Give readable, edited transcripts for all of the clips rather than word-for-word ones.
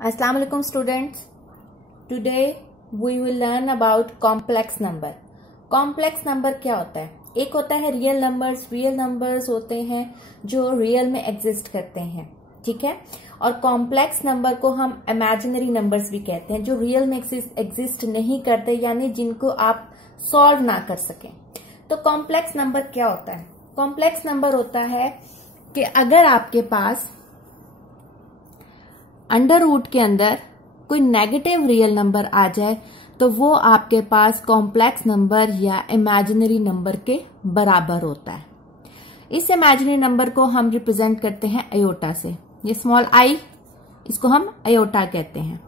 Assalamu alaikum students. Today we will learn about complex number. Complex number क्या होता है? एक होता है रियल नंबर्स होते हैं जो रियल में एग्जिस्ट करते हैं, ठीक है। और कॉम्प्लेक्स नंबर को हम इमेजिनरी नंबर्स भी कहते हैं जो रियल में एग्जिस्ट नहीं करते, यानी जिनको आप सॉल्व ना कर सकें। तो कॉम्प्लेक्स नंबर क्या होता है? कॉम्प्लेक्स नंबर होता है कि अगर आपके पास अंडर रूट के अंदर कोई नेगेटिव रियल नंबर आ जाए तो वो आपके पास कॉम्प्लेक्स नंबर या इमेजिनरी नंबर के बराबर होता है। इस इमेजिनरी नंबर को हम रिप्रेजेंट करते हैं अयोटा से। ये स्मॉल आई, इसको हम अयोटा कहते हैं।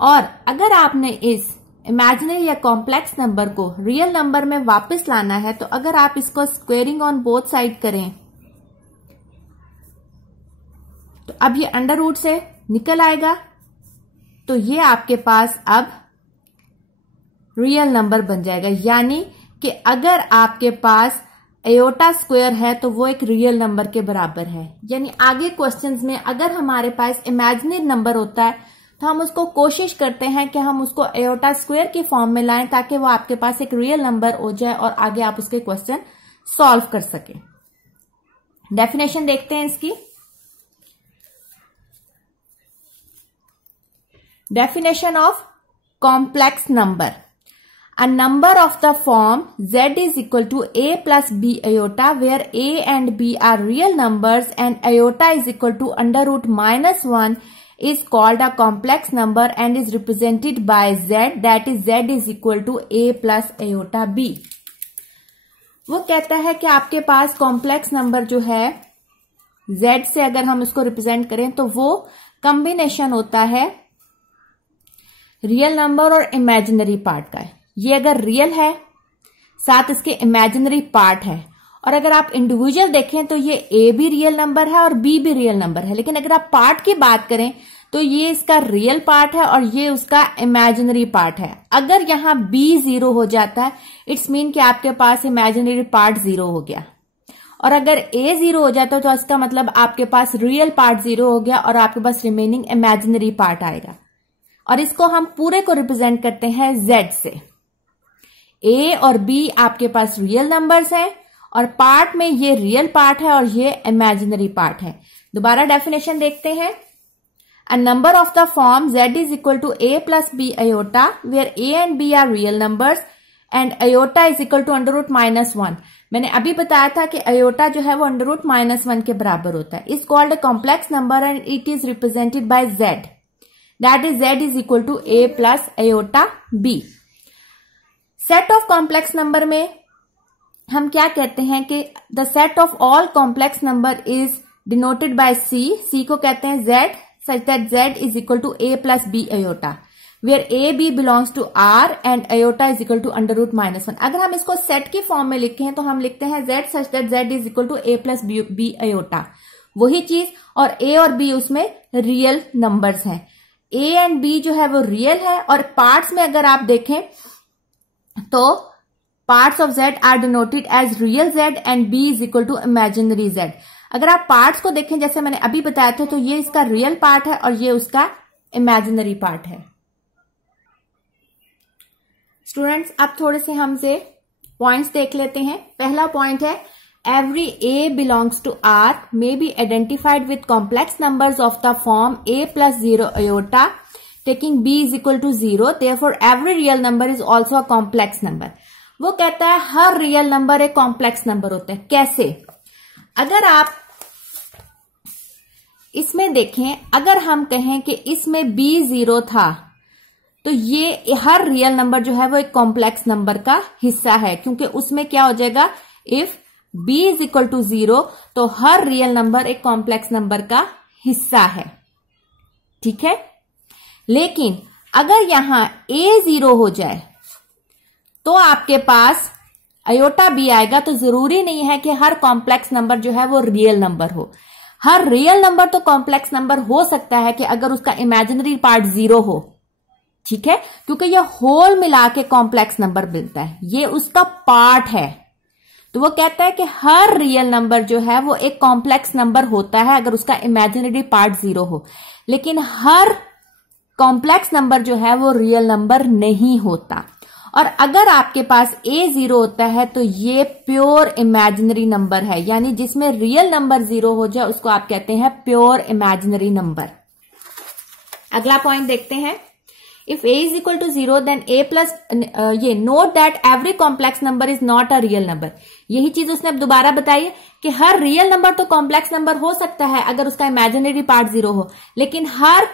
और अगर आपने इस इमेजिनरी या कॉम्प्लेक्स नंबर को रियल नंबर में वापस लाना है तो अगर आप इसको स्क्वेयरिंग ऑन बोथ साइड करें तो अब ये अंडर रूट से निकल आएगा, तो ये आपके पास अब रियल नंबर बन जाएगा। यानी कि अगर आपके पास एयोटा स्क्वायर है तो वो एक रियल नंबर के बराबर है। यानी आगे क्वेश्चंस में अगर हमारे पास इमेजिनरी नंबर होता है तो हम उसको कोशिश करते हैं कि हम उसको एयोटा स्क्वायर की फॉर्म में लाएं ताकि वो आपके पास एक रियल नंबर हो जाए और आगे आप उसके क्वेश्चन सॉल्व कर सकें। डेफिनेशन देखते हैं इसकी। Definition of complex number. A number of the form z is equal to a plus b iota where a and b are real numbers and iota is equal to under root minus 1 is called a complex number and is represented by z, that is z is equal to a plus iota b. वो कहता है कि आपके पास complex number जो है z से अगर हम उसको रिप्रेजेंट करें तो वो कॉम्बिनेशन होता है रियल नंबर और इमेजिनरी पार्ट का है। ये अगर रियल है साथ इसके इमेजिनरी पार्ट है, और अगर आप इंडिविजुअल देखें तो ये ए भी रियल नंबर है और बी भी रियल नंबर है। लेकिन अगर आप पार्ट की बात करें तो ये इसका रियल पार्ट है और ये उसका इमेजिनरी पार्ट है। अगर यहां बी 0 हो जाता है इट्स मीन कि आपके पास इमेजिनरी पार्ट 0 हो गया, और अगर ए 0 हो जाता है तो इसका मतलब आपके पास रियल पार्ट 0 हो गया और आपके पास रिमेनिंग इमेजिनरी पार्ट आएगा। और इसको हम पूरे को रिप्रेजेंट करते हैं z से। a और b आपके पास रियल नंबर्स हैं और पार्ट में ये रियल पार्ट है और ये इमेजिनरी पार्ट है। दोबारा डेफिनेशन देखते हैं। A number of the form z is equal to a plus b iota where a and b are real numbers and iota is equal to under root minus 1। मैंने अभी बताया था कि aorta जो है वो अंडर रूट माइनस 1 के बराबर होता है। Is called a complex number and it is represented by z, that is z is equal to a plus iota b. Set of complex number में हम क्या कहते हैं कि the set of all complex number is denoted by c को कहते हैं z such that z is equal to a plus b iota where a b belongs to r and iota is equal to under root minus 1. अगर हम इसको set की form में लिखें तो हम लिखते हैं z such that z is equal to a plus b iota, वही चीज, और a और b उसमें रियल नंबर्स हैं। a एंड b जो है वो रियल है और पार्ट्स में अगर आप देखें तो parts of z are denoted as real z and b is equal to imaginary z। अगर आप पार्ट्स को देखें जैसे मैंने अभी बताया था तो ये इसका रियल पार्ट है और ये उसका इमेजिनरी पार्ट है। स्टूडेंट्स अब थोड़े से हमसे पॉइंट्स देख लेते हैं। पहला पॉइंट है Every a belongs to R may be identified with complex numbers of the form a plus 0 iota taking b is equal to 0. Therefore, every real number is also a complex number. वो कहता है हर real number एक complex number होते हैं। कैसे? अगर आप इसमें देखें, अगर हम कहें कि इसमें b 0 था तो ये हर रियल नंबर जो है वो एक कॉम्प्लेक्स नंबर का हिस्सा है, क्योंकि उसमें क्या हो जाएगा, if b is equal to 0 तो हर रियल नंबर एक कॉम्प्लेक्स नंबर का हिस्सा है, ठीक है। लेकिन अगर यहां a 0 हो जाए तो आपके पास अयोटा b आएगा, तो जरूरी नहीं है कि हर कॉम्प्लेक्स नंबर जो है वो रियल नंबर हो। हर रियल नंबर तो कॉम्प्लेक्स नंबर हो सकता है कि अगर उसका इमेजिनरी पार्ट 0 हो, ठीक है, क्योंकि ये होल मिला के कॉम्प्लेक्स नंबर मिलता है, ये उसका पार्ट है। तो वो कहता है कि हर रियल नंबर जो है वो एक कॉम्प्लेक्स नंबर होता है अगर उसका इमेजिनरी पार्ट 0 हो, लेकिन हर कॉम्प्लेक्स नंबर जो है वो रियल नंबर नहीं होता। और अगर आपके पास a 0 होता है तो ये प्योर इमेजिनरी नंबर है, यानी जिसमें रियल नंबर 0 हो जाए उसको आप कहते हैं प्योर इमेजिनरी नंबर। अगला पॉइंट देखते हैं, if a is equal to 0 then a plus ये note that every complex number is not a real number. यही चीज उसने अब दोबारा बताई है कि हर रियल नंबर तो कॉम्प्लेक्स नंबर हो सकता है अगर उसका इमेजिनरी पार्ट 0 हो, लेकिन हर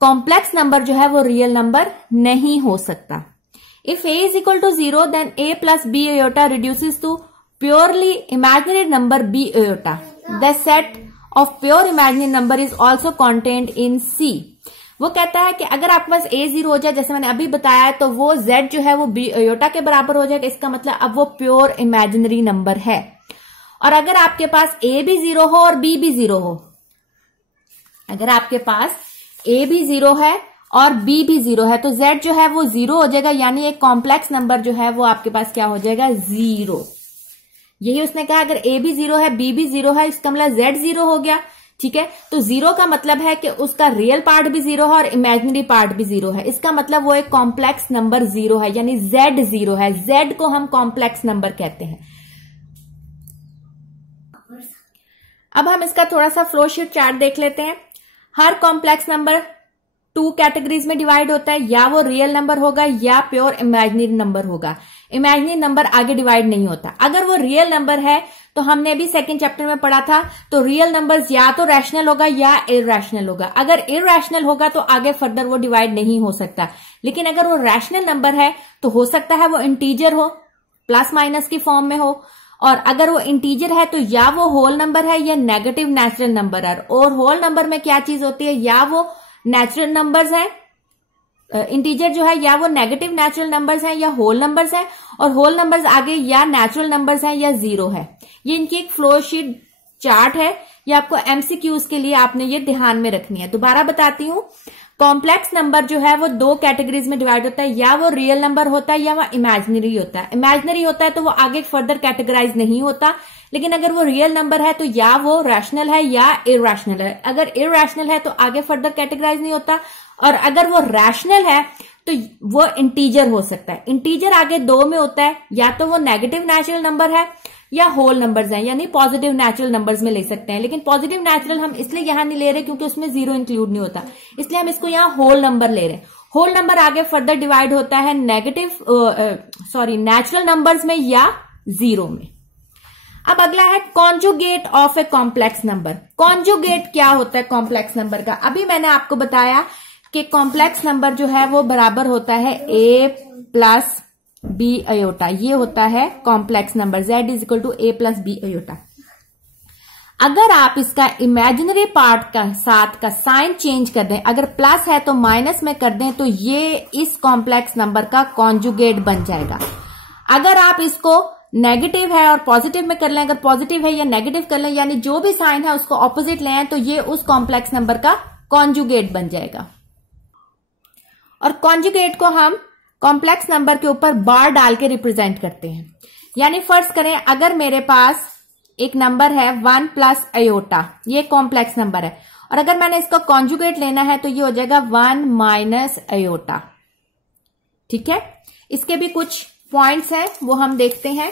कॉम्प्लेक्स नंबर जो है वो रियल नंबर नहीं हो सकता। If a is equal to 0 then a plus b iota reduces to purely imaginary number b iota. The set of pure imaginary number is also contained in C. वो कहता है कि अगर आपके पास a 0 हो जाए जैसे मैंने अभी बताया है तो वो z जो है वो b iota के बराबर हो जाएगा, इसका मतलब अब वो प्योर इमेजिनरी नंबर है। और अगर आपके पास a भी 0 हो और b भी 0 हो, अगर आपके पास a भी 0 है और b भी 0 है तो z जो है वो 0 हो जाएगा, यानी एक कॉम्प्लेक्स नंबर जो है वो आपके पास क्या हो जाएगा 0। यही उसने कहा अगर a भी 0 है b भी 0 है इसका मतलब z 0 हो गया। ठीक है, तो 0 का मतलब है कि उसका रियल पार्ट भी 0 है और इमेजिनरी पार्ट भी 0 है, इसका मतलब वो एक कॉम्प्लेक्स नंबर 0 है, यानी z 0 है। z को हम कॉम्प्लेक्स नंबर कहते हैं। अब हम इसका थोड़ा सा फ्लो शीट चार्ट देख लेते हैं। हर कॉम्प्लेक्स नंबर 2 कैटेगरीज में डिवाइड होता है, या वो रियल नंबर होगा या प्योर इमेजिनरी नंबर होगा। इमेजिनरी नंबर आगे डिवाइड नहीं होता। अगर वो रियल नंबर है तो हमने अभी सेकंड चैप्टर में पढ़ा था, तो रियल नंबर्स या तो रैशनल होगा या इरैशनल होगा। अगर इरैशनल होगा तो आगे फर्दर वो डिवाइड नहीं हो सकता, लेकिन अगर वो रैशनल नंबर है तो हो सकता है वो इंटीजर हो, प्लस माइनस की फॉर्म में हो, और अगर वो इंटीजर है तो या वो होल नंबर है या नेगेटिव नेचुरल नंबर है। और होल नंबर में क्या चीज होती है, या वो नेचुरल नंबर्स हैं, इंटीजर जो है या वो नेगेटिव नेचुरल नंबर्स हैं या होल नंबर्स हैं, और होल नंबर्स आगे या नेचुरल नंबर्स हैं या 0 है। ये इनकी एक फ्लो शीट चार्ट है, ये आपको एमसीक्यूज के लिए आपने ये ध्यान में रखनी है। दोबारा बताती हूँ, कॉम्प्लेक्स नंबर जो है वो 2 कैटेगरीज में डिवाइड होता है, या वो रियल नंबर होता है या वो इमेजिनरी होता है। इमेजिनरी होता है तो वो आगे फर्दर कैटेगराइज नहीं होता, लेकिन अगर वो रियल नंबर है तो या वो रैशनल है या इरैशनल है। अगर इरैशनल है तो आगे फर्दर कैटेगराइज नहीं होता, और अगर वो रैशनल है तो वो इंटीजर हो सकता है। इंटीजर आगे 2 में होता है, या तो वो नेगेटिव नेचुरल नंबर है या होल नंबर्स हैं, यानी पॉजिटिव नेचुरल नंबर्स में ले सकते हैं। लेकिन पॉजिटिव नेचुरल हम इसलिए यहां नहीं ले रहे क्योंकि उसमें 0 इंक्लूड नहीं होता, इसलिए हम इसको यहां होल नंबर ले रहे हैं। होल नंबर आगे फर्दर डिवाइड होता है नेचुरल नंबर्स में या 0 में। अब अगला है conjugate of a complex number. Conjugate क्या होता है कॉम्प्लेक्स नंबर का? अभी मैंने आपको बताया कि कॉम्प्लेक्स नंबर जो है वो बराबर होता है a प्लस b आयोटा, ये होता है complex number. z is equal to a plus b iota. अगर आप इसका इमेजिनरी पार्ट का साथ का साइन चेंज कर दें, अगर प्लस है तो माइनस में कर दें, तो ये इस कॉम्प्लेक्स नंबर का कॉन्जुगेट बन जाएगा। अगर आप इसको नेगेटिव है और पॉजिटिव में कर लें, अगर पॉजिटिव है या नेगेटिव कर लें, यानी जो भी साइन है उसको ऑपोजिट ले आए, तो ये उस कॉम्प्लेक्स नंबर का कॉन्जुगेट बन जाएगा। और कॉन्जुगेट को हम कॉम्प्लेक्स नंबर के ऊपर बार डाल के रिप्रेजेंट करते हैं। यानी फर्ज करें अगर मेरे पास एक नंबर है 1 प्लस आयोटा, ये कॉम्प्लेक्स नंबर है, और अगर मैंने इसका कॉन्जुगेट लेना है तो ये हो जाएगा 1 माइनस आयोटा। ठीक है, इसके भी कुछ पॉइंट्स हैं वो हम देखते हैं।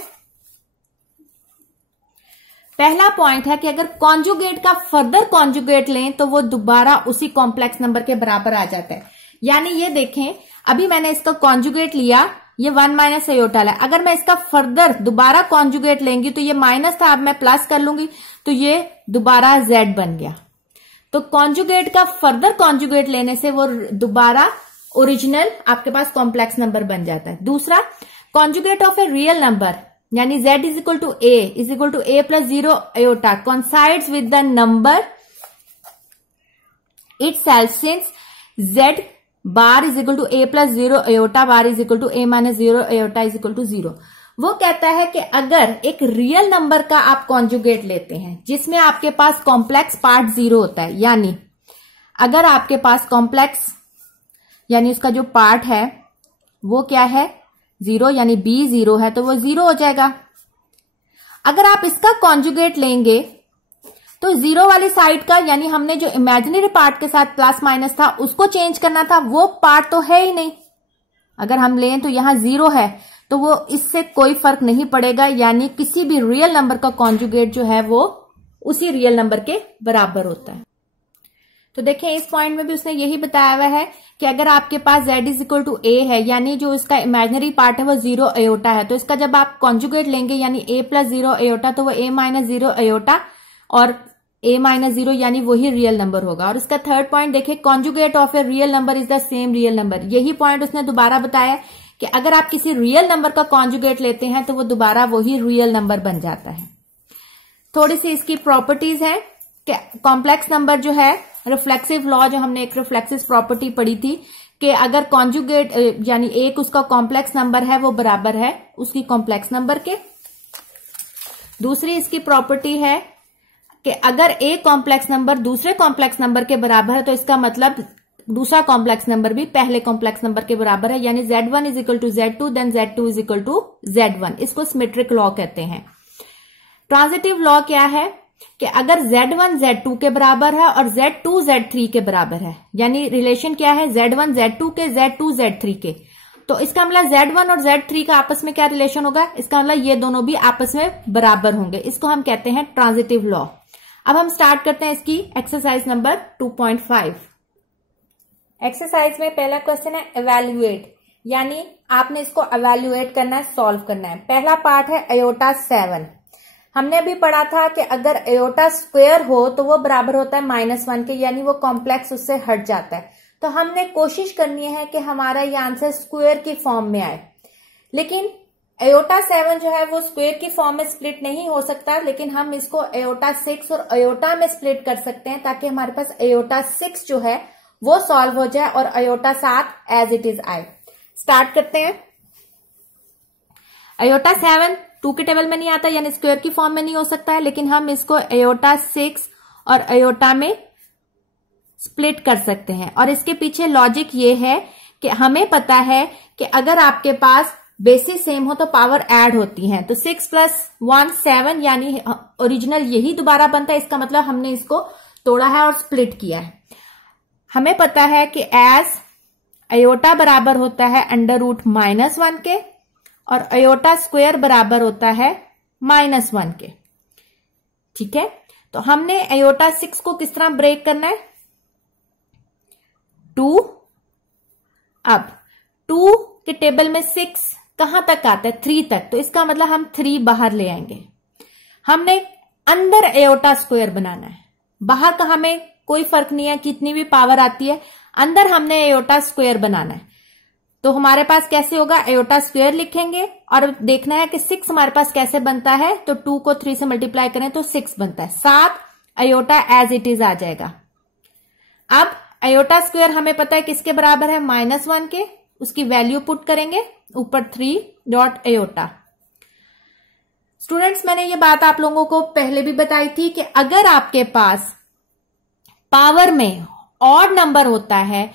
पहला पॉइंट है कि अगर कॉन्जुगेट का फर्दर कॉन्जुगेट लें तो वो दोबारा उसी कॉम्प्लेक्स नंबर के बराबर आ जाता है। यानी ये देखें, अभी मैंने इसका कॉन्जुगेट लिया, ये 1 माइनस आयोटा है। अगर मैं इसका फर्दर दोबारा कॉन्जुगेट लेंगी तो ये माइनस था, अब मैं प्लस कर लूंगी तो ये दोबारा z बन गया। तो कॉन्जुगेट का फर्दर कॉन्जुगेट लेने से वो दोबारा ओरिजिनल आपके पास कॉम्प्लेक्स नंबर बन जाता है। दूसरा, conjugate of a real number, यानी z is equal to a plus 0 iota coincides with the number itself, since z bar is equal to a plus 0 iota bar is equal to a minus 0 iota is equal to 0। वो कहता है कि अगर एक real number का आप conjugate लेते हैं जिसमें आपके पास कॉम्प्लेक्स पार्ट 0 होता है, यानी अगर आपके पास कॉम्प्लेक्स यानी उसका जो पार्ट है वो क्या है 0, यानी b 0 है तो वो 0 हो जाएगा। अगर आप इसका कॉन्जुगेट लेंगे तो जीरो वाली साइड का यानी हमने जो इमेजिनरी पार्ट के साथ प्लस माइनस था उसको चेंज करना था, वो पार्ट तो है ही नहीं। अगर हम लें तो यहां जीरो है तो वो इससे कोई फर्क नहीं पड़ेगा, यानी किसी भी रियल नंबर का कॉन्जुगेट जो है वो उसी रियल नंबर के बराबर होता है। तो देखें इस पॉइंट में भी उसने यही बताया हुआ है कि अगर आपके पास z इज इक्वल टू ए है, यानी जो इसका इमेजिनरी पार्ट है वो 0 एयोटा है, तो इसका जब आप कॉन्जुगेट लेंगे यानी a प्लस 0 एयोटा तो वो a माइनस 0 एयोटा और a माइनस 0 यानी वही रियल नंबर होगा। और इसका थर्ड पॉइंट देखिए, conjugate of a real number is the same real number. यही पॉइंट उसने दोबारा बताया कि अगर आप किसी रियल नंबर का कॉन्जुगेट लेते हैं तो वो दोबारा वही रियल नंबर बन जाता है। थोड़ी सी इसकी प्रॉपर्टीज है कि कॉम्प्लेक्स नंबर जो है, रिफ्लेक्सिव लॉ जो हमने एक रिफ्लेक्सिव प्रॉपर्टी पढ़ी थी कि अगर कॉन्जुगेट यानी एक उसका कॉम्प्लेक्स नंबर है वो बराबर है उसकी कॉम्प्लेक्स नंबर के। दूसरी इसकी प्रॉपर्टी है कि अगर एक कॉम्प्लेक्स नंबर दूसरे कॉम्प्लेक्स नंबर के बराबर है तो इसका मतलब दूसरा कॉम्प्लेक्स नंबर भी पहले कॉम्प्लेक्स नंबर के बराबर है, यानी z1 is equal to z2 then z2 is equal to z1। इसको सिमेट्रिक लॉ कहते हैं। ट्रांजिटिव लॉ क्या है कि अगर z1 z2 के बराबर है और z2 z3 के बराबर है, यानी रिलेशन क्या है z1 z2 के z2 z3 के, तो इसका मतलब z1 और z3 का आपस में क्या रिलेशन होगा, इसका मतलब ये दोनों भी आपस में बराबर होंगे। इसको हम कहते हैं ट्रांजिटिव लॉ। अब हम स्टार्ट करते हैं इसकी एक्सरसाइज नंबर 2.5। एक्सरसाइज में पहला क्वेश्चन है एवेल्युएट, यानी आपने इसको एवेल्युएट करना है, सॉल्व करना है। पहला पार्ट है अयोटा 7। हमने अभी पढ़ा था कि अगर अयोटा स्क्वायर हो तो वो बराबर होता है -1 के, यानी वो कॉम्प्लेक्स उससे हट जाता है। तो हमने कोशिश करनी है कि हमारा ये आंसर स्क्वायर की फॉर्म में आए, लेकिन अयोटा 7 जो है वो स्क्वायर की फॉर्म में स्प्लिट नहीं हो सकता, लेकिन हम इसको अयोटा 6 और अयोटा में स्प्लिट कर सकते हैं ताकि हमारे पास अयोटा 6 जो है वो सॉल्व हो जाए और अयोटा 7 एज इट इज आए। स्टार्ट करते हैं। अयोटा 7 2 के टेबल में नहीं आता, यानी स्क्वायर की फॉर्म में नहीं हो सकता है, लेकिन हम इसको अयोटा 6 और अयोटा में स्प्लिट कर सकते हैं। और इसके पीछे लॉजिक ये है कि हमें पता है कि अगर आपके पास बेसिस सेम हो तो पावर ऐड होती है, तो 6 + 1 7, यानी ओरिजिनल यही दोबारा बनता है। इसका मतलब हमने इसको तोड़ा है और स्प्लिट किया है। हमें पता है कि एज अयोटा बराबर होता है √-1 के और अयोटा स्क्वायर बराबर होता है -1 के। ठीक है, तो हमने अयोटा 6 को किस तरह ब्रेक करना है, 2। अब 2 के टेबल में 6 कहां तक आता है, 3 तक, तो इसका मतलब हम 3 बाहर ले आएंगे। हमने अंदर अयोटा स्क्वायर बनाना है, बाहर का हमें कोई फर्क नहीं है, कितनी भी पावर आती है, अंदर हमने अयोटा स्क्वायर बनाना है। तो हमारे पास कैसे होगा, अयोटा स्क्वायर लिखेंगे और देखना है कि 6 हमारे पास कैसे बनता है, तो 2 को 3 से मल्टीप्लाई करें तो 6 बनता है। 7 अयोटा एज इट इज आ जाएगा। अब अयोटा स्क्वायर हमें पता है किसके बराबर है, -1 के, उसकी वैल्यू पुट करेंगे, ऊपर 3 डॉट अयोटा। स्टूडेंट्स, मैंने ये बात आप लोगों को पहले भी बताई थी कि अगर आपके पास पावर में ऑड नंबर होता है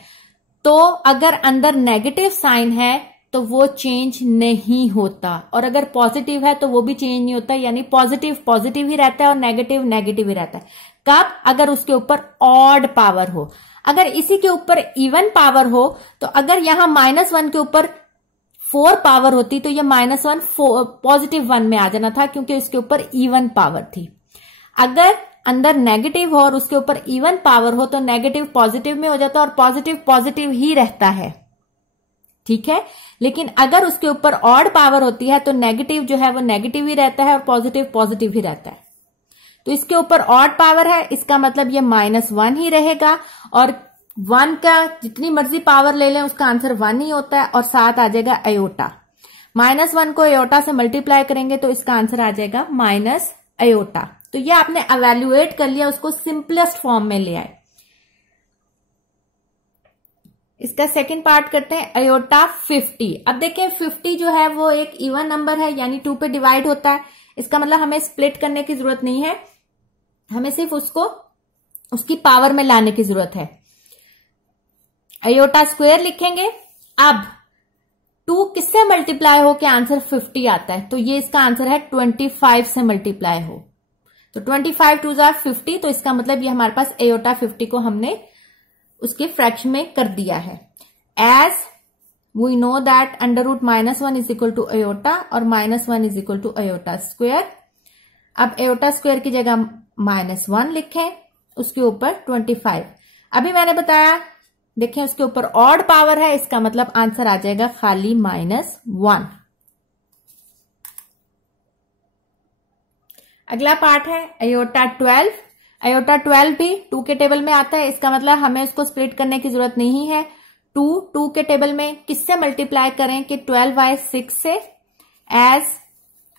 तो अगर अंदर नेगेटिव साइन है तो वो चेंज नहीं होता, और अगर पॉजिटिव है तो वो भी चेंज नहीं होता, यानी पॉजिटिव पॉजिटिव ही रहता है और नेगेटिव नेगेटिव ही रहता है। कब, अगर उसके ऊपर ऑड पावर हो। अगर इसी के ऊपर इवन पावर हो, तो अगर यहां -1 के ऊपर 4 पावर होती तो ये -1 +1 में आ जाना था, क्योंकि उसके ऊपर इवन पावर थी। अगर अंदर नेगेटिव हो और उसके ऊपर इवन पावर हो तो नेगेटिव पॉजिटिव में हो जाता है और पॉजिटिव पॉजिटिव ही रहता है। ठीक है, लेकिन अगर उसके ऊपर ऑड पावर होती है तो नेगेटिव जो है वो नेगेटिव ही रहता है और पॉजिटिव पॉजिटिव ही रहता है। तो इसके ऊपर ऑड पावर है, इसका मतलब ये -1 ही रहेगा, और 1 का जितनी मर्जी पावर ले लें उसका आंसर 1 ही होता है, और 7 आ जाएगा अयोटा। -1 को अयोटा से मल्टीप्लाई करेंगे तो इसका आंसर आ जाएगा माइनस अयोटा। तो ये आपने एवेल्युएट कर लिया, उसको सिंपलेस्ट फॉर्म में ले आए। इसका सेकंड पार्ट करते हैं, अयोटा 50। अब देखें 50 जो है वो एक इवन नंबर है, यानी 2 पे डिवाइड होता है। इसका मतलब हमें स्प्लिट करने की जरूरत नहीं है, हमें सिर्फ उसको उसकी पावर में लाने की जरूरत है। अयोटा स्क्वायर लिखेंगे। अब 2 किससे मल्टीप्लाई हो के आंसर 50 आता है, तो ये इसका आंसर है 25 से मल्टीप्लाई हो। तो 25 2 जार 50, तो इसका मतलब ये हमारे पास एयोटा 50 को हमने उसके फ्रैक्शन में कर दिया है। As we know that under root -1 is equal to iota और -1 is equal to iota square. अब एयोटा स्क्वायर की जगह -1 लिखें, उसके ऊपर 25। अभी मैंने बताया देखें उसके ऊपर ऑड पावर है, इसका मतलब आंसर आ जाएगा खाली -1। अगला पार्ट है एयोटा 12। एयोटा 12 भी 2 के टेबल में आता है, इसका मतलब हमें उसको स्प्लिट करने की जरूरत नहीं है। 2 के टेबल में किससे मल्टीप्लाई करें कि 12/6 से, as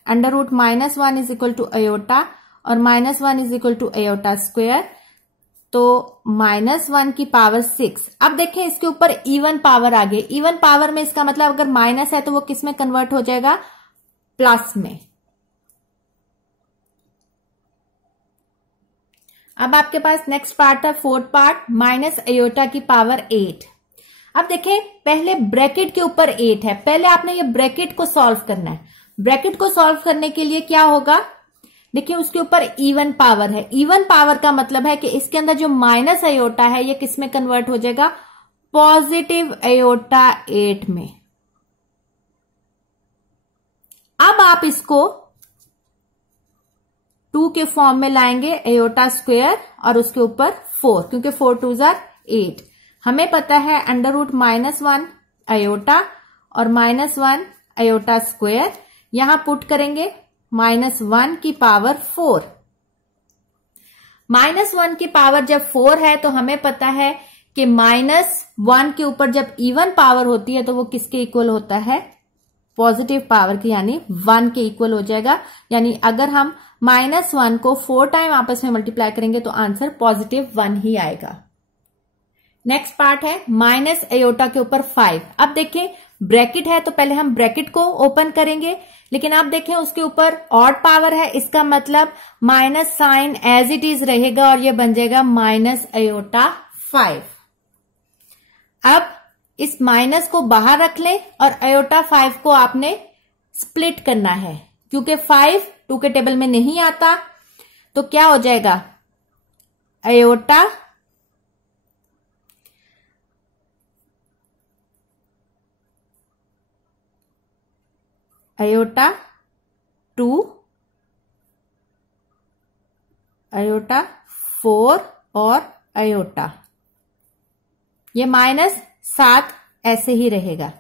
under root -1 is equal to iota और -1 is equal to iota square, तो -1 की पावर 6। अब देखें इसके ऊपर इवन पावर आ गई। इवन पावर में इसका मतलब अगर माइनस है तो वो किस में कन्वर्ट हो जाएगा, प्लस में। अब आपके पास नेक्स्ट पार्ट था फोर्थ पार्ट, माइनस एयोटा की पावर 8। अब देखें पहले ब्रैकेट के ऊपर 8 है, पहले आपने ये ब्रैकेट को सॉल्व करना है। ब्रैकेट को सॉल्व करने के लिए क्या होगा, देखिए उसके ऊपर इवन पावर है। इवन पावर का मतलब है कि इसके अंदर जो माइनस एयोटा है ये किस में कन्वर्ट हो जाएगा, पॉजिटिव एयोटा 8 में। अब आप इसको 2 के फॉर्म में लाएंगे, एयोटा स्क्वायर और उसके ऊपर 4, क्योंकि 4 2 जार 8। हमें पता है अंडर रूट -1 एयोटा और -1 एयोटा स्क्वायर, यहां पुट करेंगे -1 की पावर 4। -1 की पावर जब 4 है तो हमें पता है कि -1 के ऊपर जब इवन पावर होती है तो वो किसके इक्वल होता है, पॉजिटिव पावर की, यानी 1 के इक्वल हो जाएगा। यानी अगर हम -1 को 4 टाइम आपस में मल्टीप्लाई करेंगे तो आंसर पॉजिटिव 1 ही आएगा। नेक्स्ट पार्ट है माइनस एयोटा के ऊपर 5। अब देखें ब्रैकेट है तो पहले हम ब्रैकेट को ओपन करेंगे, लेकिन आप देखें उसके ऊपर ऑड पावर है, इसका मतलब minus sign as it is रहेगा और ये बन जाएगा माइनस एयोटा 5। अब इस माइनस को बाहर रख लें और एयोटा 5 को आपने स्प्लिट करना है, क्योंकि 5 2 के टेबल में नहीं आता, तो क्या हो जाएगा, एयोटा एयोटा 2 एयोटा 4 और एयोटा, ये -7 ऐसे ही रहेगा।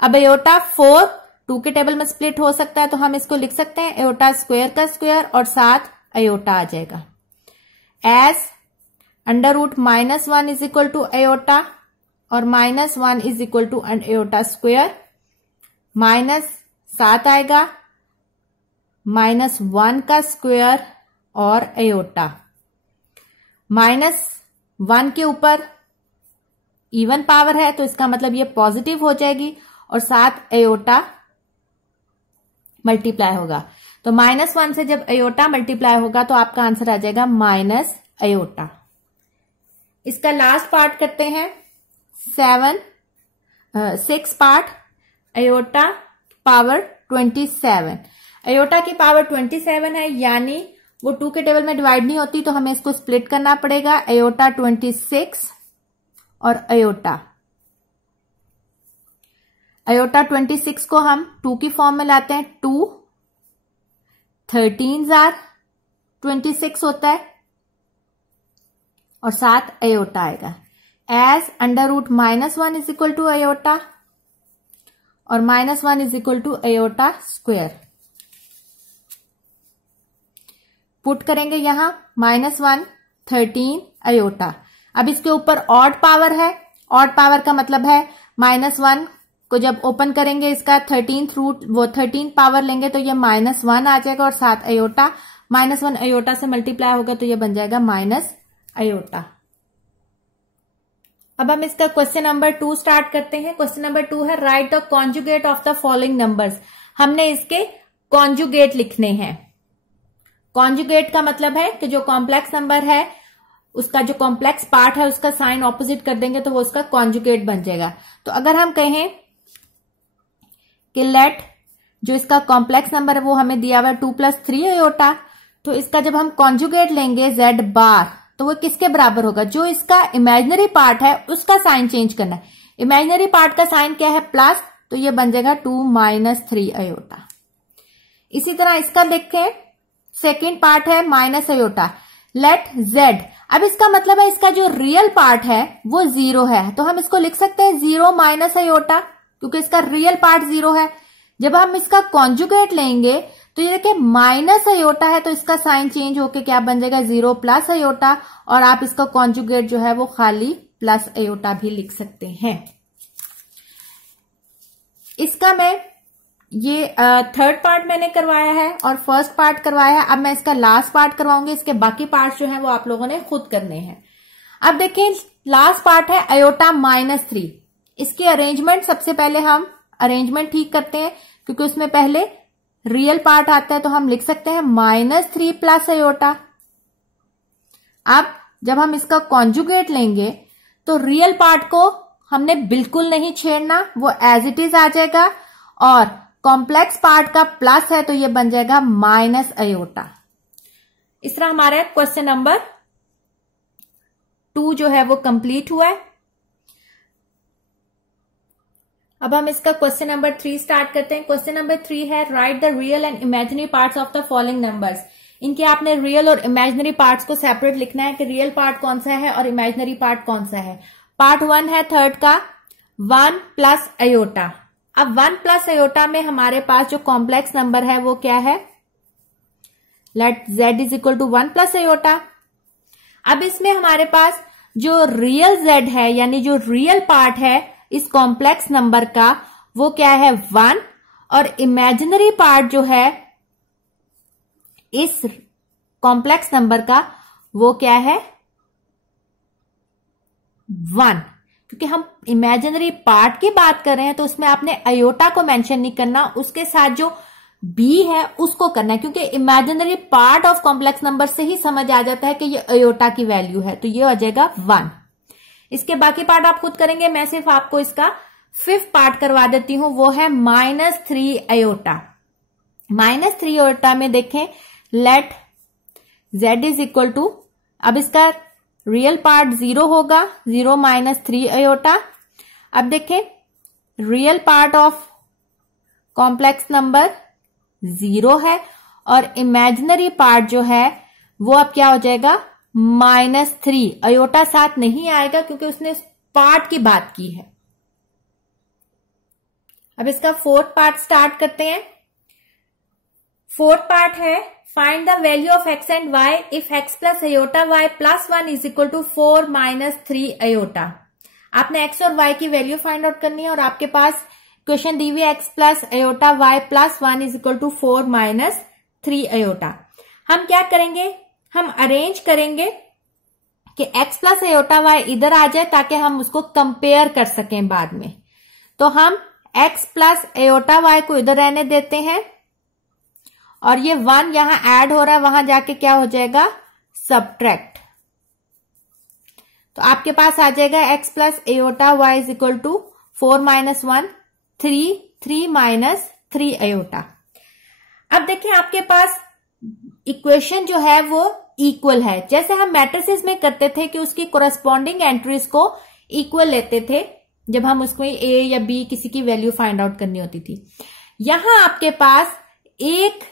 अब एयोटा 4 2 के टेबल में स्प्लिट हो सकता है, तो हम इसको लिख सकते हैं एयोटा स्क्वायर का स्क्वायर और 7 एयोटा आ जाएगा। As under root -1 is equal to iota और -1 is equal to iota square, -7 आएगा, -1 का स्क्वायर और एयोटा। -1 के ऊपर इवन पावर है तो इसका मतलब ये पॉजिटिव हो जाएगी और 7 एयोटा मल्टीप्लाई होगा। तो -1 से जब एयोटा मल्टीप्लाई होगा तो आपका आंसर आ जाएगा माइनस एयोटा। इसका लास्ट पार्ट करते हैं 6 पार्ट, एयोटा पावर 27। एयोटा की पावर 27 है, यानी वो 2 के टेबल में डिवाइड नहीं होती, तो हमें इसको स्प्लिट करना पड़ेगा। एयोटा 26 और एयोटा 26 को हम 2 की फॉर्म में लाते हैं, 2 13 जार 26 होता है और 7 एयोटा आएगा। As under root -1 is equal to iota और -1 is equal to iota square. Put करेंगे यहां -1 13 एयोटा। अब इसके ऊपर ऑड पावर है, ऑड पावर का मतलब है -1 को जब ओपन करेंगे इसका 13th रूट, वो 13 पावर लेंगे तो ये -1 आ जाएगा और 7 एयोटा, -1 एयोटा से मल्टीप्लाई होगा तो ये बन जाएगा माइनस एयोटा। अब हम इसका क्वेश्चन नंबर 2 स्टार्ट करते हैं। क्वेश्चन नंबर 2 है right the conjugate of the following numbers. हमने इसके कॉन्जुगेट लिखने हैं। कॉन्जुगेट का मतलब है कि जो कॉम्प्लेक्स नंबर है उसका जो कॉम्प्लेक्स पार्ट है उसका साइन ऑपोजिट कर देंगे तो वो उसका कॉन्जुगेट बन जाएगा। तो अगर हम कहें कि लेट जो इसका कॉम्प्लेक्स नंबर है वो हमें दिया हुआ 2 + 3 एयोटा, तो इसका जब हम कॉन्जुगेट लेंगे z बार तो वो किसके बराबर होगा, जो इसका इमेजिनरी पार्ट है उसका साइन चेंज करना है। इमेजिनरी पार्ट का साइन क्या है, प्लस, तो ये बन जाएगा 2 - 3 अयोटा। इसी तरह इसका देखते हैं, सेकेंड पार्ट है माइनस अयोटा, लेट z। अब इसका मतलब है इसका जो रियल पार्ट है वो 0 है, तो हम इसको लिख सकते हैं 0 माइनस अयोटा, क्योंकि इसका रियल पार्ट 0 है। जब हम इसका कॉन्जुगेट लेंगे तो ये देखिए माइनस अयोटा है, तो इसका साइन चेंज होके क्या बन जाएगा, 0 प्लस अयोटा, और आप इसका कॉन्जुगेट जो है वो खाली प्लस अयोटा भी लिख सकते हैं। इसका मैं ये थर्ड पार्ट मैंने करवाया है और फर्स्ट पार्ट करवाया है। अब मैं इसका लास्ट पार्ट करवाऊंगी, इसके बाकी पार्ट जो है वो आप लोगों ने खुद करने हैं। अब देखिए लास्ट पार्ट है अयोटा -3। इसकी अरेंजमेंट सबसे पहले हम अरेंजमेंट ठीक करते हैं, क्योंकि उसमें पहले रियल पार्ट आता है, तो हम लिख सकते हैं -3 प्लस अयोटा। अब जब हम इसका कॉन्जुगेट लेंगे तो रियल पार्ट को हमने बिल्कुल नहीं छेड़ना, वो एज इट इज आ जाएगा, और कॉम्प्लेक्स पार्ट का प्लस है तो ये बन जाएगा माइनस अयोटा। इस तरह हमारा क्वेश्चन नंबर 2 जो है वो कंप्लीट हुआ है। अब हम इसका क्वेश्चन नंबर 3 स्टार्ट करते हैं। क्वेश्चन नंबर 3 है, right the real and imaginary parts of the following numbers. इनके आपने रियल और इमेजिनरी पार्ट्स को सेपरेट लिखना है कि रियल पार्ट कौन सा है और इमेजिनरी पार्ट कौन सा है। पार्ट 1 है थर्ड का 1 प्लस अयोटा। अब 1 प्लस अयोटा में हमारे पास जो कॉम्प्लेक्स नंबर है वो क्या है, let z is equal to 1 plus iota. अब इसमें हमारे पास जो रियल z है, यानी जो रियल पार्ट है इस कॉम्प्लेक्स नंबर का, वो क्या है 1, और इमेजिनरी पार्ट जो है इस कॉम्प्लेक्स नंबर का वो क्या है 1। क्योंकि हम इमेजिनरी पार्ट की बात कर रहे हैं तो उसमें आपने अयोटा को मेंशन नहीं करना, उसके साथ जो b है उसको करना है, क्योंकि imaginary part of complex number से ही समझ आ जाता है कि ये अयोटा की वैल्यू है, तो ये हो जाएगा 1। इसके बाकी पार्ट आप खुद करेंगे, मैं सिर्फ आपको इसका 5th पार्ट करवा देती हूं, वो है -3 अयोटा। -3 अयोटा में देखें, let z is equal to, अब इसका रियल पार्ट 0 होगा, 0 - 3 अयोटा। अब देखें real part of complex number 0 है, और इमेजिनरी पार्ट जो है वो अब क्या हो जाएगा -3। अयोटा साथ नहीं आएगा क्योंकि उसने पार्ट की बात की है। अब इसका 4th पार्ट स्टार्ट करते हैं। 4th पार्ट है, find the value of x and y if x plus iota y plus 1 is equal to 4 - 3 iota. आपने x और y की वैल्यू फाइंड आउट करनी है, और आपके पास क्वेश्चन दी हुई है x plus iota y plus 1 is equal to 4 - 3 iota. हम क्या करेंगे, हम अरेंज करेंगे कि x प्लस अयोटा y इधर आ जाए ताकि हम उसको कंपेयर कर सकें बाद में। तो हम x प्लस अयोटा y को इधर रहने देते हैं, और ये 1 यहां ऐड हो रहा है, वहां जाके क्या हो जाएगा सबट्रैक्ट। तो आपके पास आ जाएगा x plus iota y is equal to 4 - 1 3 - 3 iota. अब देखें आपके पास इक्वेशन जो है वो इक्वल है, जैसे हम मैट्रिसेस में करते थे कि उसकी कोरस्पॉन्डिंग एंट्रीज को इक्वल लेते थे जब हम उसको a या b किसी की वैल्यू फाइंड आउट करनी होती थी। यहां आपके पास एक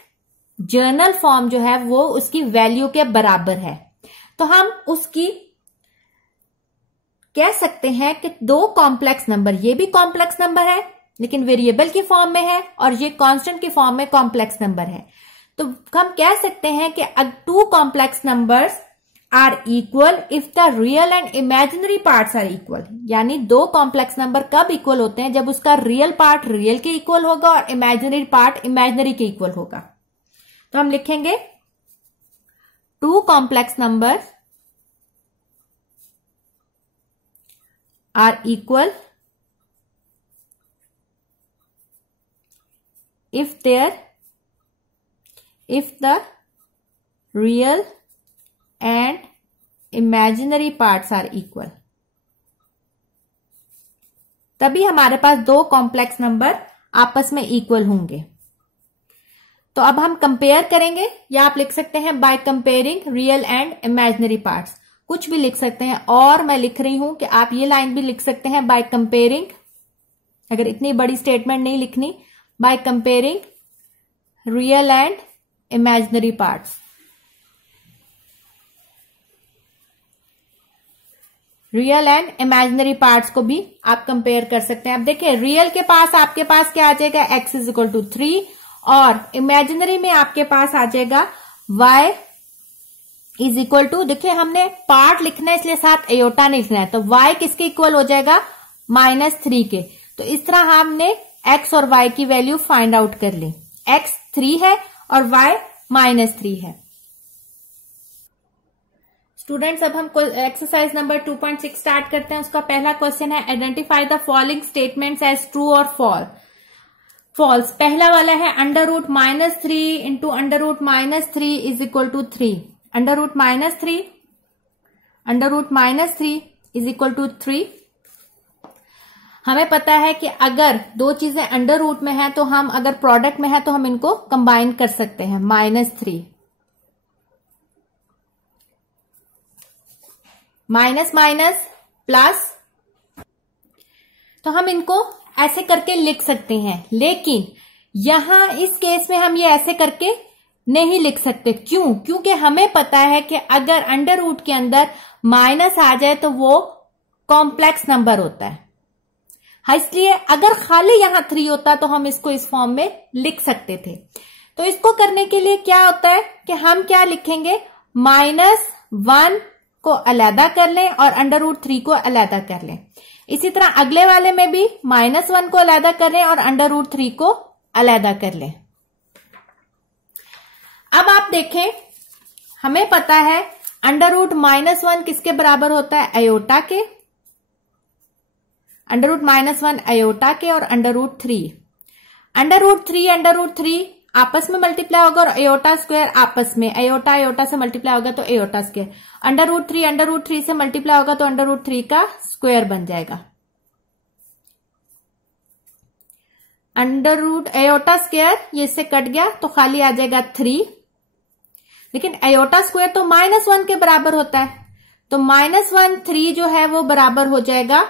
जर्नल फॉर्म जो है वो उसकी वैल्यू के बराबर है, तो हम उसकी कह सकते हैं कि 2 कॉम्प्लेक्स नंबर, ये भी कॉम्प्लेक्स नंबर है लेकिन वेरिएबल की फॉर्म में है, और ये कांस्टेंट की फॉर्म में कॉम्प्लेक्स नंबर है। तो हम कह सकते हैं कि 2 complex numbers are equal if the real and imaginary parts are equal. यानी 2 कॉम्प्लेक्स नंबर कब इक्वल होते हैं, जब उसका रियल पार्ट रियल के इक्वल होगा और इमेजिनरी पार्ट इमेजिनरी के इक्वल होगा। तो हम लिखेंगे 2 complex numbers are equal if the real and imaginary parts are equal, तभी हमारे पास 2 कॉम्प्लेक्स नंबर आपस में इक्वल होंगे। तो अब हम कंपेयर करेंगे, या आप लिख सकते हैं by comparing real and imaginary parts, कुछ भी लिख सकते हैं। और मैं लिख रही हूं कि आप ये लाइन भी लिख सकते हैं बाय कंपेयरिंग, अगर इतनी बड़ी स्टेटमेंट नहीं लिखनी, by comparing real and imaginary parts. Real and imaginary parts को भी आप कंपेयर कर सकते हैं। अब देखिए रियल के पास आपके पास क्या आ जाएगा, x इज इक्वल टू 3, और इमेजिनरी में आपके पास आ जाएगा y इज इक्वल टू, देखिए हमने पार्ट लिखना है इसलिए साथ एयोटा नहीं लिखना है, तो y किसके इक्वल हो जाएगा, -3 के। तो इस तरह हमने x और y की वैल्यू फाइंड आउट कर ली। x 3 है और y -3 है। स्टूडेंट्स अब हम एक्सरसाइज नंबर 2.6 स्टार्ट करते हैं। उसका पहला क्वेश्चन है identify the following statements as true और फॉल्स। पहला वाला है √-3 into √-3 is equal to 3। √-3 is equal to 3। हमें पता है कि अगर दो चीजें अंडर रूट में है तो हम, अगर प्रोडक्ट में है तो हम इनको कंबाइन कर सकते हैं, -3 माइनस माइनस प्लस, तो हम इनको ऐसे करके लिख सकते हैं। लेकिन यहां इस केस में हम ये ऐसे करके नहीं लिख सकते। क्यों? क्योंकि हमें पता है कि अगर अंडर रूट के अंदर माइनस आ जाए तो वो कॉम्प्लेक्स नंबर होता है। हाँ, इसलिए अगर खाली यहां 3 होता तो हम इसको इस फॉर्म में लिख सकते थे। तो इसको करने के लिए क्या होता है कि हम क्या लिखेंगे, -1 को अलग कर लें और √3 को अलग कर लें। इसी तरह अगले वाले में भी -1 को अलग कर लें और √3 को अलग कर लें। अब आप देखें, हमें पता है √-1 किसके बराबर होता है, अयोटा के, √-1 अयोटा के, और √3 √3 आपस में मल्टीप्लाई होगा और अयोटा स्क्वायर आपस में, अयोटा से मल्टीप्लाई होगा तो अयोटा स्क्वायर, √3 से मल्टीप्लाई होगा तो √3 का स्क्वायर बन जाएगा। अयोटा स्क्वायर ये इससे कट गया तो खाली आ जाएगा 3, लेकिन अयोटा स्क्वायर तो -1 के बराबर होता है, तो -1 3 जो है वो बराबर हो जाएगा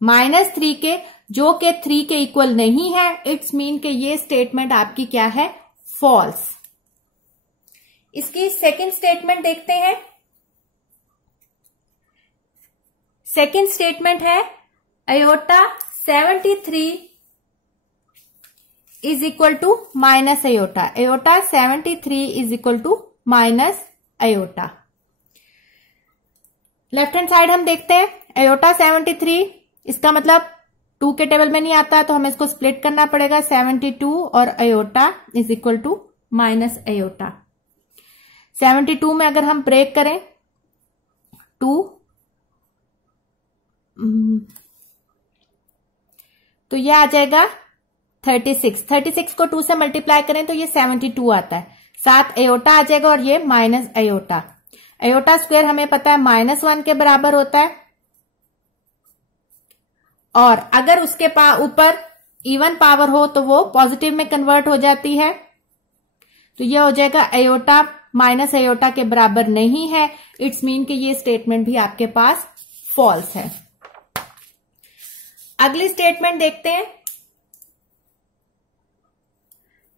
-3 के, जो कि 3 के इक्वल नहीं है। इट्स मीन कि ये स्टेटमेंट आपकी क्या है, फॉल्स। इसकी सेकंड स्टेटमेंट देखते हैं। सेकंड स्टेटमेंट है iota 73 is equal to minus iota, iota 73 is equal to minus iota. Left hand side हम देखते हैं, अयोटा 73, इसका मतलब 2 के टेबल में नहीं आता तो हमें इसको स्प्लिट करना पड़ेगा, 72 और iota is equal to minus iota. 72 में अगर हम ब्रेक करें 2, तो ये आ जाएगा 36 को 2 से मल्टीप्लाई करें तो ये 72 आता है, साथ अयोटा आ जाएगा और ये माइनस अयोटा। अयोटा स्क्वायर हमें पता है -1 के बराबर होता है, और अगर उसके ऊपर इवन पावर हो तो वो पॉजिटिव में कन्वर्ट हो जाती है, तो ये हो जाएगा अयोटा माइनस अयोटा के बराबर नहीं है। इट्स मीन कि ये स्टेटमेंट भी आपके पास फॉल्स है। अगली स्टेटमेंट देखते हैं,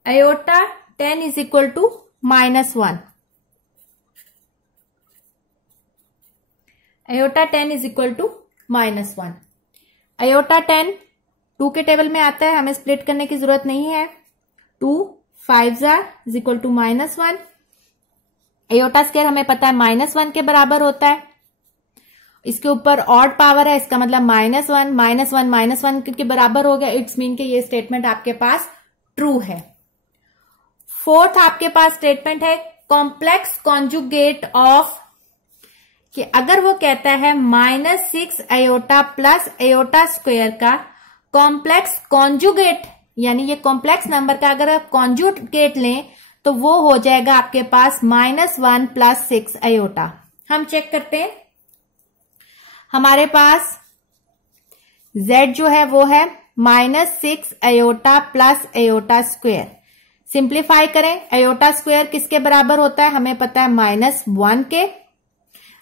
iota 10 is equal to -1, iota 10 is equal to -1। Iota 10 2 के टेबल में आता है, हमें स्प्लिट करने की जरूरत नहीं है, 2 5 is equal to -1। Iota square हमें पता है -1 के बराबर होता है, इसके ऊपर ऑड पावर है, इसका मतलब -1 के बराबर हो गया। इट्स मीन कि ये स्टेटमेंट आपके पास ट्रू है। फोर्थ आपके पास स्टेटमेंट है कॉम्प्लेक्स कॉन्जुगेट ऑफ, कि अगर वो कहता है -6 अयोटा प्लस अयोटा स्क्वायर का कॉम्प्लेक्स कॉन्जुगेट, यानी ये कॉम्प्लेक्स नंबर का अगर आप कॉन्जुगेट लें तो वो हो जाएगा आपके पास -1 प्लस 6 अयोटा। हम चेक करते हैं, हमारे पास z जो है वो है -6 iota plus iota square, simplify करें, अयोटा स्क्वायर किसके बराबर होता है, हमें पता है -1 के।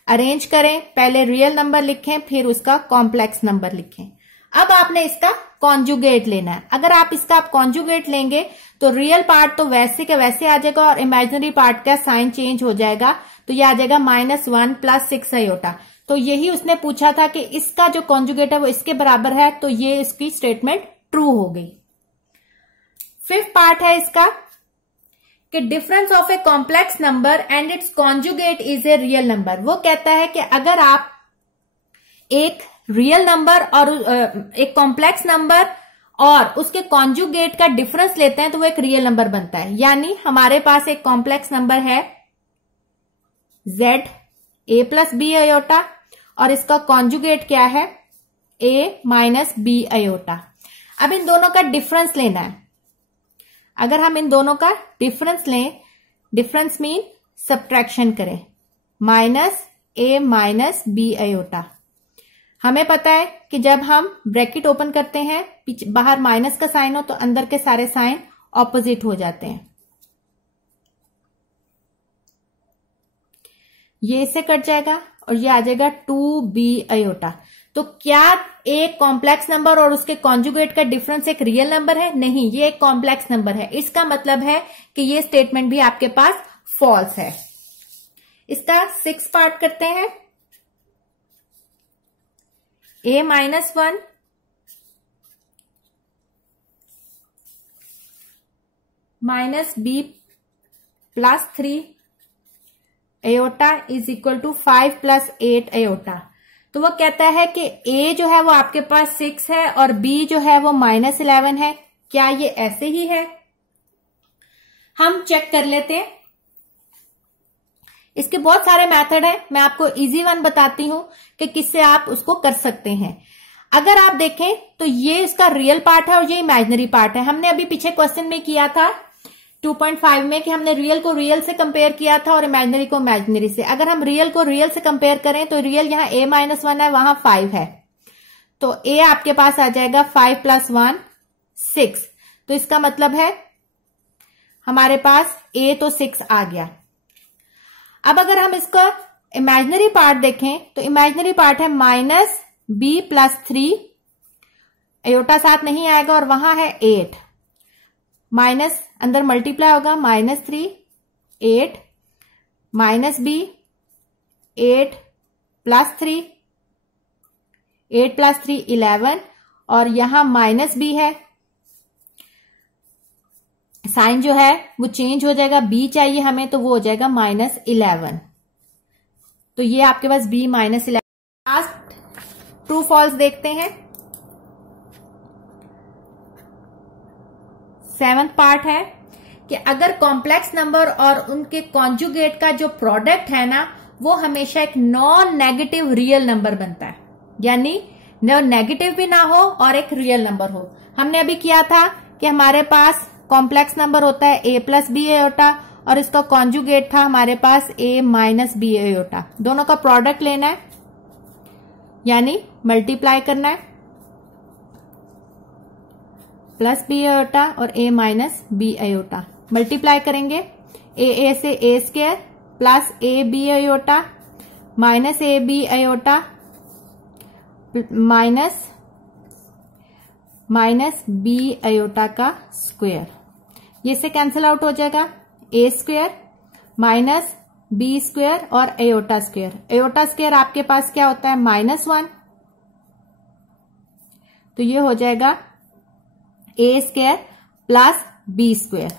अरेंज करें, पहले रियल नंबर लिखें फिर उसका कॉम्प्लेक्स नंबर लिखें। अब आपने इसका कॉन्जुगेट लेना है। अगर आप इसका कॉन्जुगेट लेंगे तो रियल पार्ट तो वैसे के वैसे आ जाएगा और इमेजिनरी पार्ट का साइन चेंज हो जाएगा, तो ये आ जाएगा -1 + 6 अयोटा। तो यही उसने पूछा था कि इसका जो कॉन्जुगेट है वो इसके बराबर है, तो ये इसकी स्टेटमेंट ट्रू हो गई। फिफ्थ पार्ट है इसका कि difference of a complex number and it's conjugate is a real number. वो कहता है कि अगर आप एक रियल नंबर और एक कॉम्प्लेक्स नंबर और उसके कॉन्जुगेट का डिफरेंस लेते हैं तो वो एक रियल नंबर बनता है। यानी हमारे पास एक कॉम्प्लेक्स नंबर है z a + b अयोटा और इसका कॉन्जुगेट क्या है a - b अयोटा। अब इन दोनों का डिफरेंस लेना है। अगर हम इन दोनों का डिफरेंस लें, डिफरेंस मीन सब्ट्रैक्शन करें, -a - b अयोटा। हमें पता है कि जब हम ब्रैकेट ओपन करते हैं बाहर माइनस का साइन हो तो अंदर के सारे साइन ऑपोजिट हो जाते हैं। ये इससे कट जाएगा और ये आ जाएगा 2b अयोटा। तो क्या एक कॉम्प्लेक्स नंबर और उसके कॉन्जुगेट का डिफरेंस एक रियल नंबर है? नहीं, ये एक कॉम्प्लेक्स नंबर है। इसका मतलब है कि ये स्टेटमेंट भी आपके पास फॉल्स है। इसका 6 पार्ट करते हैं। a - 1 -b + 3 iota is equal to 5 + 8 iota. तो वो कहता है कि a जो है वो आपके पास 6 है और b जो है वो -11 है। क्या ये ऐसे ही है? हम चेक कर लेते हैं। इसके बहुत सारे मेथड हैं, मैं आपको इजी वन बताती हूं कि किससे आप उसको कर सकते हैं। अगर आप देखें तो ये इसका रियल पार्ट है और ये इमेजिनरी पार्ट है। हमने अभी पीछे क्वेश्चन में किया था 2.5 में कि हमने रियल को रियल से कंपेयर किया था और इमेजिनरी को इमेजिनरी से। अगर हम रियल को रियल से कंपेयर करें तो रियल यहाँ a - 1 है, वहां 5 है, तो a आपके पास आ जाएगा 5 + 1 6। तो इसका मतलब है हमारे पास a तो 6 आ गया। अब अगर हम इसका इमेजिनरी पार्ट देखें तो इमेजिनरी पार्ट है -b + 3 अयोटा साथ नहीं आएगा और वहां है 8 माइनस अंदर मल्टीप्लाई होगा -3 8 -b 8 + 3 8 + 3 11 और यहां -b है, साइन जो है वो चेंज हो जाएगा, b चाहिए हमें तो वो हो जाएगा -11। तो ये आपके पास b -11। लास्ट ट्रू फॉल्स देखते हैं। 7th पार्ट है कि अगर कॉम्प्लेक्स नंबर और उनके कॉन्जुगेट का जो प्रोडक्ट है ना वो हमेशा एक नॉन नेगेटिव रियल नंबर बनता है, यानी न नेगेटिव भी ना हो और एक रियल नंबर हो। हमने अभी किया था कि हमारे पास कॉम्प्लेक्स नंबर होता है a + b अयोटा और इसका कॉन्जुगेट था हमारे पास a - b अयोटा। दोनों का प्रोडक्ट लेना है यानी मल्टीप्लाई करना है, +b अयोटा और a - b अयोटा। मल्टीप्लाई करेंगे a से a² plus ab iota -ab iota -b iota का स्क्वायर। ये से कैंसिल आउट हो जाएगा, a² -b² और अयोटा स्क्वायर। अयोटा स्क्वायर आपके पास क्या होता है -1, तो ये हो जाएगा a² + b²।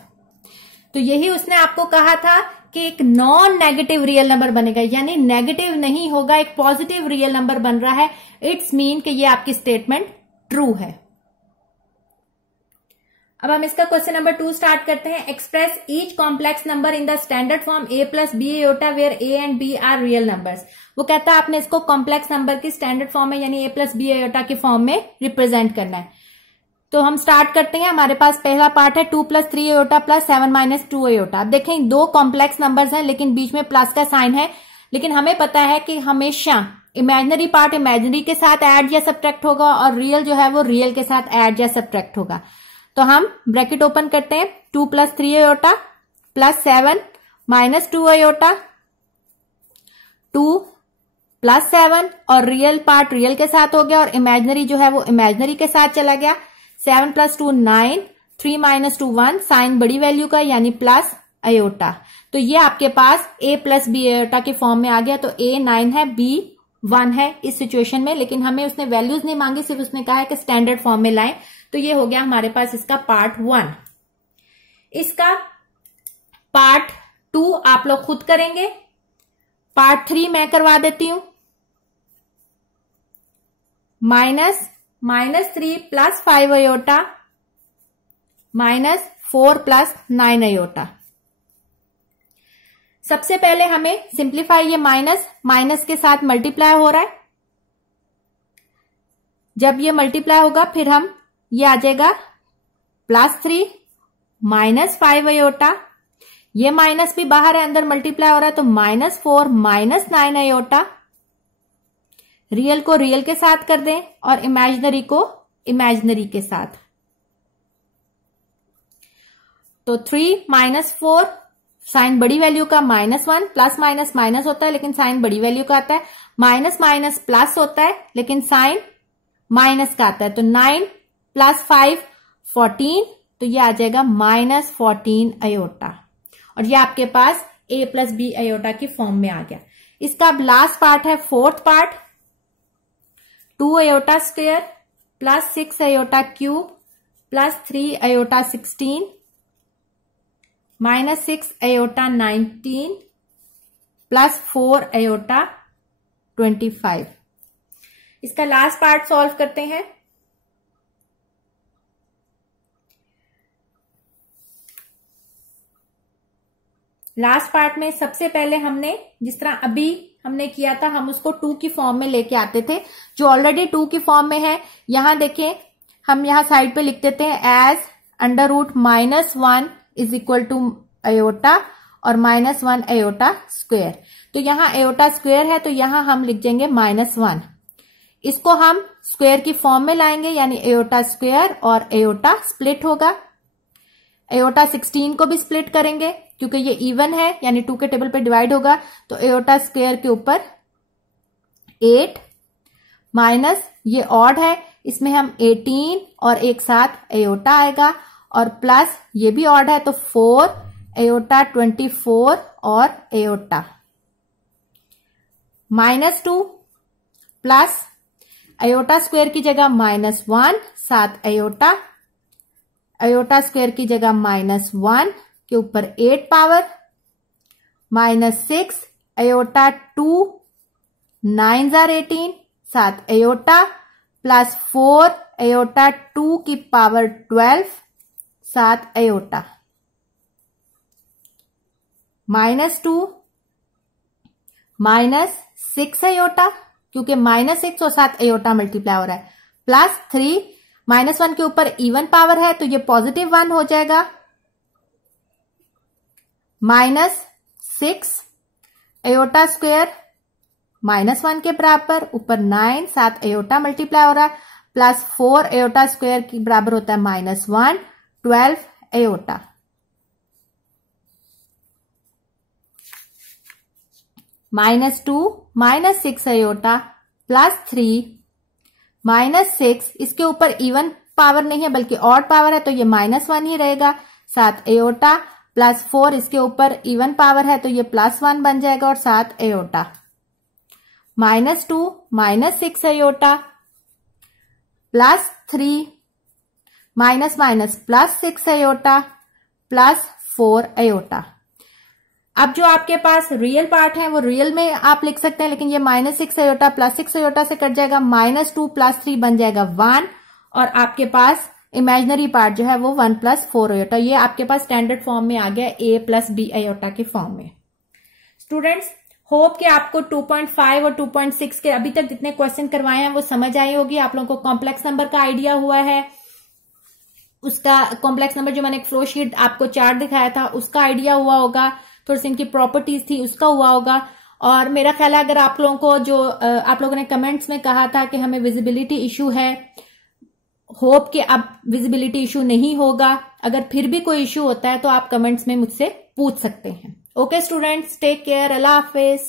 तो यही उसने आपको कहा था कि एक नॉन नेगेटिव रियल नंबर बनेगा, यानी नेगेटिव नहीं होगा, एक पॉजिटिव रियल नंबर बन रहा है। इट्स मीन कि ये आपकी स्टेटमेंट ट्रू है। अब हम इसका क्वेश्चन नंबर 2 स्टार्ट करते हैं। Express each complex number in the standard form a + b iota where a and b are real numbers. वो कहता है आपने इसको कॉम्प्लेक्स नंबर की स्टैंडर्ड फॉर्म में यानी a + b अयोटा के फॉर्म में रिप्रेजेंट करना है। तो हम स्टार्ट करते हैं। हमारे पास पहला पार्ट है 2 + 3 अयोटा + 7 - 2 अयोटा। अब देखें दो कॉम्प्लेक्स नंबर्स हैं लेकिन बीच में प्लस का साइन है, लेकिन हमें पता है कि हमेशा इमेजिनरी पार्ट इमेजिनरी के साथ ऐड या सब्ट्रैक्ट होगा और रियल जो है वो रियल के साथ ऐड या सब्ट्रैक्ट होगा। तो हम ब्रैकेट ओपन करते हैं, 2 + 3 आयोटा प्लस 7 - 2 आयोटा, 2 + 7 और रियल पार्ट रियल के साथ हो गया और इमेजिनरी जो है वो इमेजिनरी के साथ चला गया। 7 + 2 9, 3 - 2 1, साइन बड़ी वैल्यू का यानी प्लस आयोटा। तो ये आपके पास a + b आयोटा के फॉर्म में आ गया। तो a 9 है, b 1 है इस सिचुएशन में, लेकिन हमें उसने वैल्यूज नहीं मांगी, सिर्फ उसने कहा है कि स्टैंडर्ड फॉर्म में लाएं। तो ये हो गया हमारे पास इसका पार्ट 1। इसका पार्ट 2 आप लोग खुद करेंगे। पार्ट 3 मैं करवा देती हूं। -3 + 5 आयोटा -4 + 9 आयोटा। सबसे पहले हमें सिंप्लीफाई, ये माइनस के साथ मल्टीप्लाई हो रहा है। जब ये मल्टीप्लाई होगा फिर हम ये आ जाएगा +3 -5 आयोटा, ये माइनस भी बाहर है, अंदर मल्टीप्लाई हो रहा है तो -4 -9 आयोटा। रियल को रियल के साथ कर दें और इमेजिनरी को इमेजिनरी के साथ। तो 3 - 4, साइन बड़ी वैल्यू का -1, प्लस माइनस माइनस होता है लेकिन साइन बड़ी वैल्यू का आता है, माइनस माइनस प्लस होता है लेकिन साइन माइनस का आता है। तो 9 + 5 14, तो ये आ जाएगा -14 आयोटा और ये आपके पास a + b आयोटा की फॉर्म में आ गया। इसका अब लास्ट पार्ट है, fourth part, 2 iota square plus 6 iota cube plus 3 iota 16 -6 iota 19 plus 4 iota 25। इसका लास्ट पार्ट सॉल्व करते हैं। लास्ट पार्ट में सबसे पहले हमने जिस तरह अभी हमने किया था, हम उसको 2 की फॉर्म में लेके आते थे, जो ऑलरेडी 2 की फॉर्म में है। यहां देखें, हम यहां साइड पे लिख देते हैं as √-1 is equal to iota और -1 आयोटा स्क्वायर। तो यहां आयोटा स्क्वायर है तो यहां हम लिख देंगे -1। इसको हम स्क्वायर की फॉर्म में लाएंगे यानी आयोटा स्क्वायर और आयोटा स्प्लिट होगा। आयोटा 16 को भी स्प्लिट करेंगे क्योंकि ये इवन है यानी 2 के टेबल पे डिवाइड होगा। तो आयोटा स्क्वायर के ऊपर 8 माइनस ये ऑड है, इसमें हम 18 और एक साथ आयोटा आएगा और प्लस ये भी ऑड है तो 4 आयोटा 24 और आयोटा -2 प्लस आयोटा स्क्वायर की जगह -1 साथ आयोटा, आयोटा स्क्वायर की जगह -1 के ऊपर 8 पावर -6 आयोटा 2 9 * 18 साथ आयोटा प्लस 4 आयोटा 2 की पावर 12 साथ आयोटा -2 -6 आयोटा क्योंकि -6 और साथ आयोटा मल्टीप्लाई हो रहा है प्लस 3 -1 के ऊपर इवन पावर है तो ये +1 हो जाएगा -6 आयोटा स्क्वायर -1 के बराबर ऊपर 9 साथ आयोटा मल्टीप्लाई हो रहा है प्लस 4 आयोटा स्क्वायर के बराबर होता है -1 12 आयोटा -2 -6 आयोटा प्लस 3 -6 इसके ऊपर इवन पावर नहीं है बल्कि ऑड पावर है तो ये -1 ही रहेगा साथ आयोटा प्लस 4 इसके ऊपर इवन पावर है तो ये +1 बन जाएगा और साथ iota -2 -6 iota plus 3 minus minus +6 iota plus 4 iota. अब जो आपके पास रियल पार्ट है वो रियल में आप लिख सकते हैं लेकिन ये -6 आयोटा प्लस 6 आयोटा से कट जाएगा, -2 + 3 बन जाएगा 1 और आपके पास इमेजिनरी पार्ट जो है वो 1 + 4 आयोटा। ये आपके पास स्टैंडर्ड फॉर्म में आ गया a + b आयोटा के फॉर्म में। स्टूडेंट्स होप कि आपको 2.5 और 2.6 के अभी तक जितने क्वेश्चन करवाए हैं वो समझ आई होगी। आप लोगों को कॉम्प्लेक्स नंबर का आइडिया हुआ है, उसका कॉम्प्लेक्स नंबर जो मैंने एक फ्लो शीट आपको चार्ट दिखाया था उसका आइडिया हुआ होगा, थोड़ी सी इनकी प्रॉपर्टीज थी उसका हुआ होगा। और मेरा ख्याल है अगर आप लोगों को जो आप लोगों ने कमेंट्स में कहा था कि हमें विजिबिलिटी इशू है होप कि अब विजिबिलिटी इशू नहीं होगा। अगर फिर भी कोई इशू होता है तो आप कमेंट्स में मुझसे पूछ सकते हैं। ओके स्टूडेंट्स, टेक केयर, अल्लाह हाफिज।